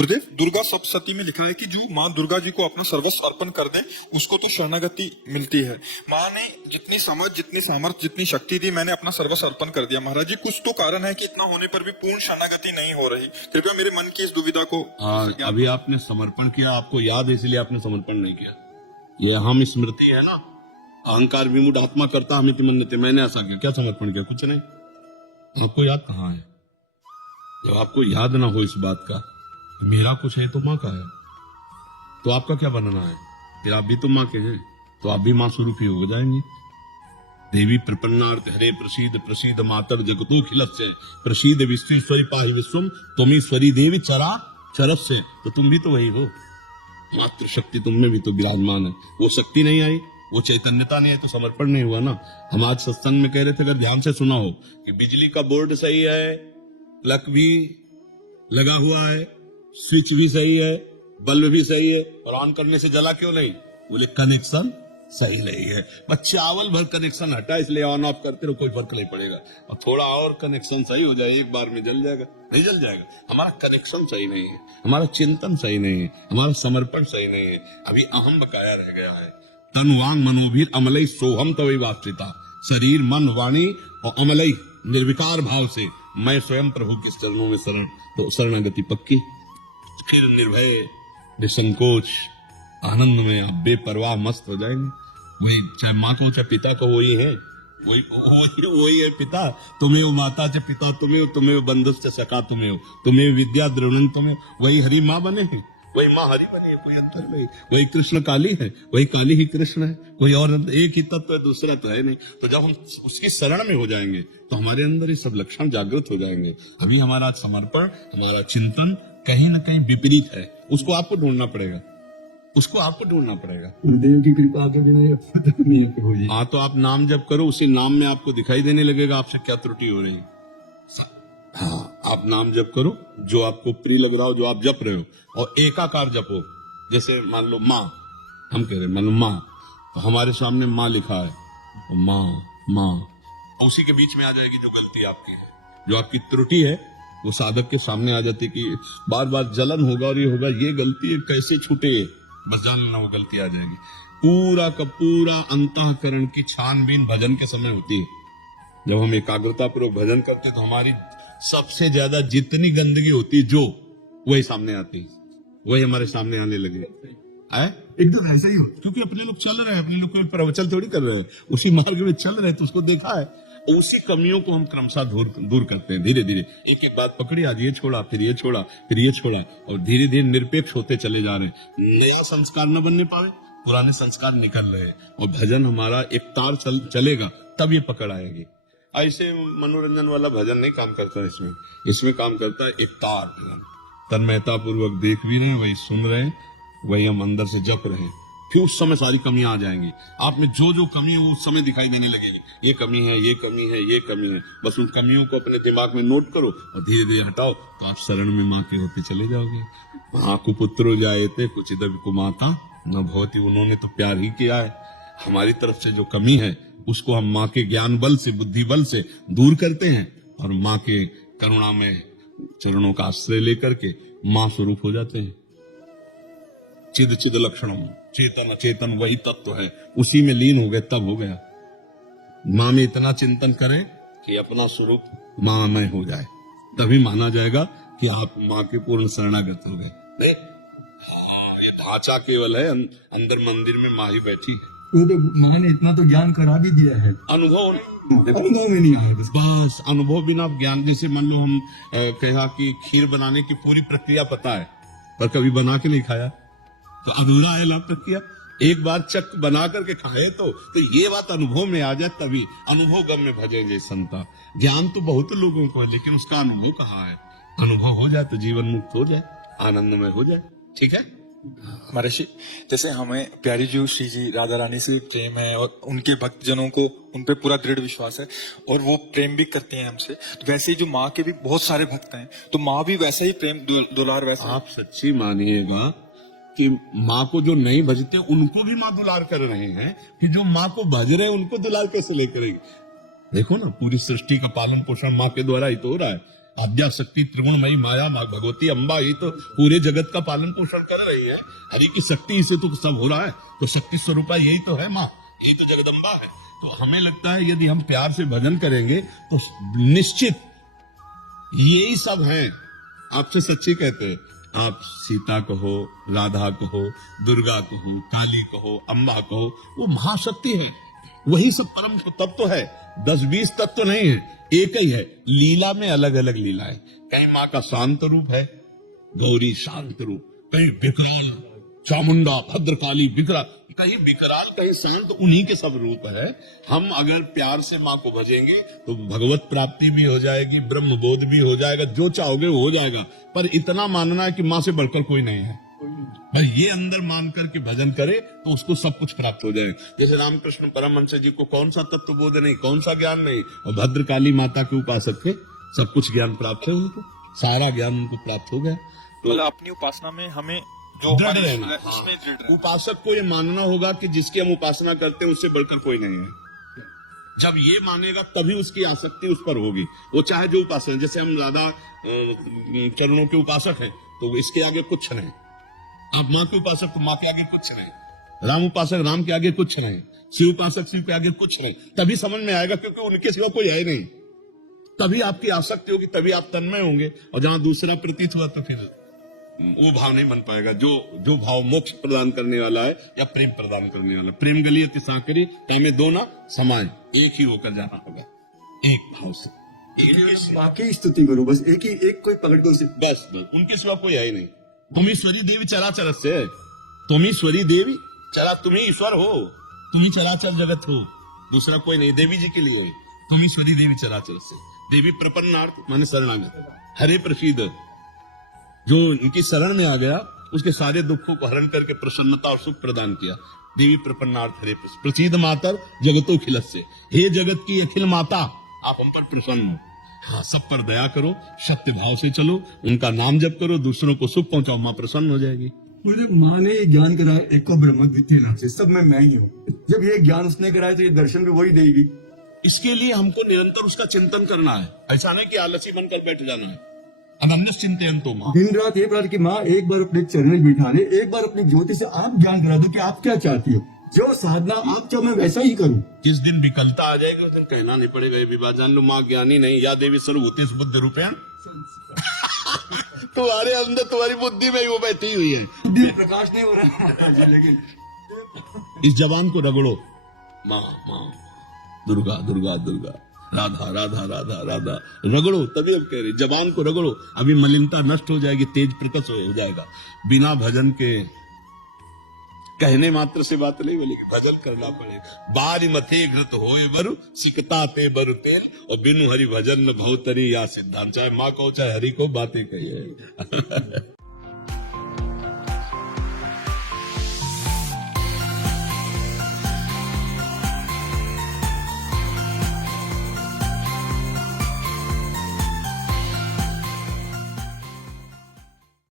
गुरुदेव, दुर्गा सप्तशती में लिखा है कि जो माँ दुर्गा जी को अपना सर्वस्व अर्पण कर दें उसको तो शरणागति मिलती है। माँ ने जितनी समझ, जितनी सामर्थ्य, जितनी शक्ति दी, मैंने अपना सर्वस्व अर्पण कर दिया। महाराज जी, कुछ तो कारण है कि इतना होने पर भी पूर्ण शरणागति नहीं हो रही। कृपया मेरे मन की इस दुविधा को। अभी आपने समर्पण किया, आपको याद है इसलिए आपने समर्पण नहीं किया। ये अहम स्मृति है ना, अहंकार विमूढ़ आत्मा करता हमिति मन्यते, मैंने ऐसा किया, क्या समर्पण किया? कुछ नहीं। आपको याद कहाँ है? जब आपको याद ना हो इस बात का, मेरा कुछ है तो माँ का है, तो आपका क्या बनना है? फिर आप भी तो माँ के हैं, तो आप भी माँ स्वरूप ही हो जाएंगे। देवी प्रपन्नार्थ हरे प्रसीद प्रसीद मातर जगतो खिलस्य प्रसीद विश्वेश्वरी पाहि विश्वम तुमीश्वरी देवी चरा चरस्य, तो तुम भी तो वही हो। मातृ शक्ति तुम में भी तो विराजमान है। वो शक्ति नहीं आई, वो चैतन्यता नहीं आई, तो समर्पण नहीं हुआ ना। हम आज सत्संग में कह रहे थे, अगर ध्यान से सुना हो, कि बिजली का बोर्ड सही है, प्लग भी लगा हुआ है, स्विच भी सही है, बल्ब भी सही है, और ऑन करने से जला क्यों नहीं? बोले कनेक्शन सही नहीं है। बस चावल भर कनेक्शन हटा, इसलिए ऑन ऑफ करते रहो, कोई फर्क नहीं पड़ेगा। और थोड़ा और कनेक्शन सही हो जाए, एक बार में जल जाएगा? नहीं जल जाएगा। हमारा कनेक्शन सही नहीं है, हमारा चिंतन सही नहीं है, हमारा समर्पण सही नहीं है। अभी अहम बकाया रह गया है। तन वांग मनोवीर अमलई सोहम तवै वाप्सिता, शरीर मन वाणी और अमलई निर्विकार भाव से मैं स्वयं प्रभु के चरणों में शरण, तो शरणागति पक्की। फिर निर्भय, निसंकोच, आनंद में आप बेपरवाह मस्त हो जाएंगे। वही, चाहे माँ को चाहे पिता को, वही है, वही है पिता। तुम्हें वो माता च पिता तुम्हें वो बंधुश्च सखा तुम्हें, तुम्हें विद्या द्रोणन तुम्हें, वही हरि माँ बने हैं, वही माँ हरि बने, कोई अंतर नहीं। वही कृष्ण काली है, वही काली ही कृष्ण है, कोई और एक ही तत्व है, दूसरा तो है नहीं। तो जब हम उसकी शरण में हो जाएंगे तो हमारे अंदर ये सब लक्षण जागृत हो जाएंगे। अभी हमारा समर्पण, हमारा चिंतन कहीं ना कहीं विपरीत है, उसको आपको ढूंढना पड़ेगा, उसको आपको ढूंढना पड़ेगा। देव की कृपा के बिना हाँ, तो आप नाम जप करो, उसी नाम में आपको दिखाई देने लगेगा आपसे क्या त्रुटि हो रही है। हाँ, आप नाम जप करो, जो आपको प्रिय लग रहा हो, जो आप जप रहे हो, और एकाकार जपो। जैसे मान लो माँ, हम कह रहे मान लो माँ, तो हमारे सामने माँ लिखा है, तो माँ माँ, उसी के बीच में आ जाएगी जो गलती आपकी है, जो आपकी त्रुटि है, वो साधक के सामने आ जाती कि बार बार जलन होगा और ये होगा, ये गलती है कैसे छूटे, बस जान लेना वो गलती आ जाएगी। पूरा का पूरा अंतःकरण की छानबीन भजन के समय होती है। जब हम एकाग्रता पूर्वक भजन करते तो हमारी सबसे ज्यादा जितनी गंदगी होती है, जो वही सामने आती है, वही हमारे सामने आने लगे। एकदम ऐसा ही हो, क्योंकि अपने लोग चल रहे हैं, अपने लोग कोई प्रवचन थोड़ी कर रहे हैं, उसी मार्ग में चल रहे हैं, तो उसको देखा है, उसी कमियों को हम क्रमशः दूर करते हैं। धीरे धीरे एक एक बात पकड़ी, आज ये छोड़ा, फिर ये छोड़ा, फिर ये छोड़ा, और धीरे धीरे निरपेक्ष होते चले जा रहे हैं। नया संस्कार न बनने पावे, पुराने संस्कार निकल रहे हैं, और भजन हमारा एक तार चलेगा, तब ये पकड़ आएगी। ऐसे मनोरंजन वाला भजन नहीं काम करता, इसमें काम करता है एक तार भजन। तन्मयता पूर्वक देख भी रहे हैं, वही सुन रहे हैं, वही हम अंदर से जप रहे हैं। फिर उस समय सारी कमियां आ जाएंगी। आप में जो जो कमी है वो उस समय दिखाई देने लगेगी। ये कमी है, ये कमी है, ये कमी है। बस उन कमियों को अपने दिमाग में नोट करो और धीरे धीरे हटाओ, तो आप शरण में माँ के होते चले जाओगे। माँ को पुत्रो जायते कुचिदपि कुमाता न भवति, उन्होंने तो प्यार ही किया है। हमारी तरफ से जो कमी है उसको हम माँ के ज्ञान बल से, बुद्धि बल से दूर करते हैं, और माँ के करुणा में चरणों का आश्रय लेकर के माँ स्वरूप हो जाते हैं। चिद चिद लक्षणम, चेतन अचेतन वही तत्व है, उसी में लीन हो गए, तब हो गया। माँ में इतना चिंतन करें कि अपना स्वरूप माँ में हो जाए, तभी माना जाएगा कि आप माँ के पूर्ण शरणागत हो गए। नहीं, हाँ, ये ढांचा केवल है, अंदर मंदिर में माँ ही बैठी है। वो तो माँ ने इतना तो ज्ञान करा भी दिया है, अनुभव में नहीं आया। बस अनुभव बिना ज्ञान। जैसे मान लो हम कहा कि खीर बनाने की पूरी प्रक्रिया पता है, पर कभी बना के नहीं खाया, तो अधूरा है लाभ प्रक्रिया। एक बार चक बना करके खाए तो ये बात अनुभव में आ जाए, तभी अनुभव गम में भजे जय संता। ज्ञान तो बहुत लोगों को है, लेकिन उसका अनुभव कहाँ है? अनुभव हो जाए तो जीवन मुक्त हो जाए, आनंदमय हो जाए। ठीक है महर्षि, जैसे हमें प्यारी जी श्री जी राधा रानी से प्रेम है और उनके भक्तजनों को उन पे पूरा दृढ़ विश्वास है और वो प्रेम भी करते हैं हमसे, तो वैसे ही जो माँ के भी बहुत सारे भक्त हैं, तो माँ भी वैसे ही प्रेम दुलार वैसे। आप सच्ची मानिएगा कि माँ को जो नहीं भजते उनको भी माँ दुलार कर रहे हैं, कि जो माँ को भज रहे हैं उनको दुलार कैसे ले करेंगे? देखो ना, पूरी सृष्टि का पालन पोषण माँ के द्वारा ही तो हो रहा है। आद्या शक्ति त्रिगुणमयी माया माँ भगवती अम्बा ही तो पूरे जगत का पालन पोषण कर रही है। हरि की शक्ति से तो सब हो रहा है, तो शक्ति स्वरूपा यही तो है माँ, यही तो जगदम्बा है। तो हमें लगता है यदि हम प्यार से भजन करेंगे तो निश्चित यही सब हैं। आपसे सच्ची कहते हैं, आप सीता कहो, राधा कहो, दुर्गा कहो, काली कहो, अम्बा कहो, वो महाशक्ति है, वही सब परम तत्व है। 10-20 तत्व नहीं है, एक ही है। लीला में अलग अलग लीला है। कहीं माँ का शांत रूप है, गौरी शांत रूप, कहीं विकराल चामुंडा भद्रकाली विकराल, कहीं विकराल कहीं शांत, उन्हीं के सब रूप है। हम अगर प्यार से माँ को भजेंगे तो भगवत प्राप्ति भी हो जाएगी, ब्रह्म बोध भी हो जाएगा, जो चाहोगे वो हो जाएगा। पर इतना मानना है कि माँ से बढ़कर कोई नहीं है, भाई ये अंदर मान करके भजन करे तो उसको सब कुछ प्राप्त हो जाए। जैसे रामकृष्ण परमहंस जी को कौन सा तत्व बोध नहीं, कौन सा ज्ञान नहीं, और भद्रकाली माता के उपासक थे, सब कुछ ज्ञान प्राप्त है उनको, सारा ज्ञान उनको प्राप्त हो गया। तो मतलब अपनी उपासना में हमें जो दृढ़ हमारे रहना, उसमें दृढ़ रहना। उपासक को ये मानना होगा कि जिसकी हम उपासना करते हैं उससे बढ़कर कोई नहीं है। जब ये मानेगा तभी उसकी आसक्ति उस पर होगी, वो चाहे जो उपासना। जैसे हम राधा चरणों के उपासक हैं तो इसके आगे कुछ नहीं, आप माँ के उपासक तो माँ के आगे कुछ नहीं, राम उपासक राम के आगे कुछ नहीं, शिव उपासक शिव के आगे कुछ नहीं। तभी समझ में आएगा, क्योंकि उनके सिवा कोई है नहीं। तभी आपकी आसक्ति होगी, तभी आप तन्मय होंगे। और जहां दूसरा प्रतीत हुआ तो फिर वो भाव नहीं बन पाएगा, जो भाव मोक्ष प्रदान करने वाला है या प्रेम प्रदान करने वाला। प्रेम गली अति साकरी तामे दो ना समाए, एक ही होकर जाना होगा, एक भाव से। माँ की स्तुति करो, बस एक कोई पकड़ दो, बस उनके सिवा कोई है ही नहीं। तुम ईश्वरी देवी चराचर से, तुम ईश्वरी देवी चरा, तुम ही ईश्वर हो, तुम ही चराचर जगत हो, दूसरा कोई नहीं। देवी जी के लिए तुम ईश्वरी देवी चराचर से। देवी प्रपन्नार्थ माने शरणागत, हरे प्रसीद, जो इनकी शरण में आ गया उसके सारे दुखों को हरण करके प्रसन्नता और सुख प्रदान किया। देवी प्रपन्नार्थ हरे प्रसीद मातर जगतो खिलत से, हे जगत की अखिल माता आप हम पर प्रसन्न हो, हाँ सब पर दया करो, सत्य भाव से चलो, उनका नाम जप करो, दूसरों को सुख पहुंचाओ, माँ प्रसन्न हो जाएगी। मुझे माँ ने ये ज्ञान कराया, एक को ब्रह्म द्वितीय नाम से, सब में मैं ही हूँ। जब ये ज्ञान उसने कराया तो ये दर्शन भी वही देगी। इसके लिए हमको निरंतर उसका चिंतन करना है, ऐसा नहीं कि आलसी बनकर बैठ जाना है। अनन्य चिंतयन्तो माँ, दिन रात ये प्रार्थना कि माँ एक बार अपने चरण में बिठा ले, एक बार अपनी ज्योति से आप ज्ञान करा दो कि आप क्या चाहती हो, जो साधना आप चाहो मैं वैसा ही करूँ। जिस दिन विकलता आ जाएगी उस दिन कहना नहीं पड़ेगा ये विवाद जान लो माँ ज्ञानी नहीं, या देवी सर्वभूतेषु बुद्ध रूपेण तुम्हारे अंदर तुम्हारी बुद्धि में ही वो बैठी हुई है, प्रकाश नहीं हो रहा लेकिन इस जबान को रगड़ो, माँ माँ दुर्गा दुर्गा दुर्गा, राधा राधा राधा राधा, रगड़ो, तभी हम कह रहे जबान को रगड़ो, अभी मलिनता नष्ट हो जाएगी, तेज प्रकट हो जाएगा। बिना भजन के कहने मात्र से बात नहीं बोलेगी, भजन करना पड़ेगा। बारी मथे घृत होए बरु सिकता ते बरु तेल, और बिनु हरि भजन न भवतरी या सिद्धांत। चाहे माँ को चाहे हरि को बातें कही है।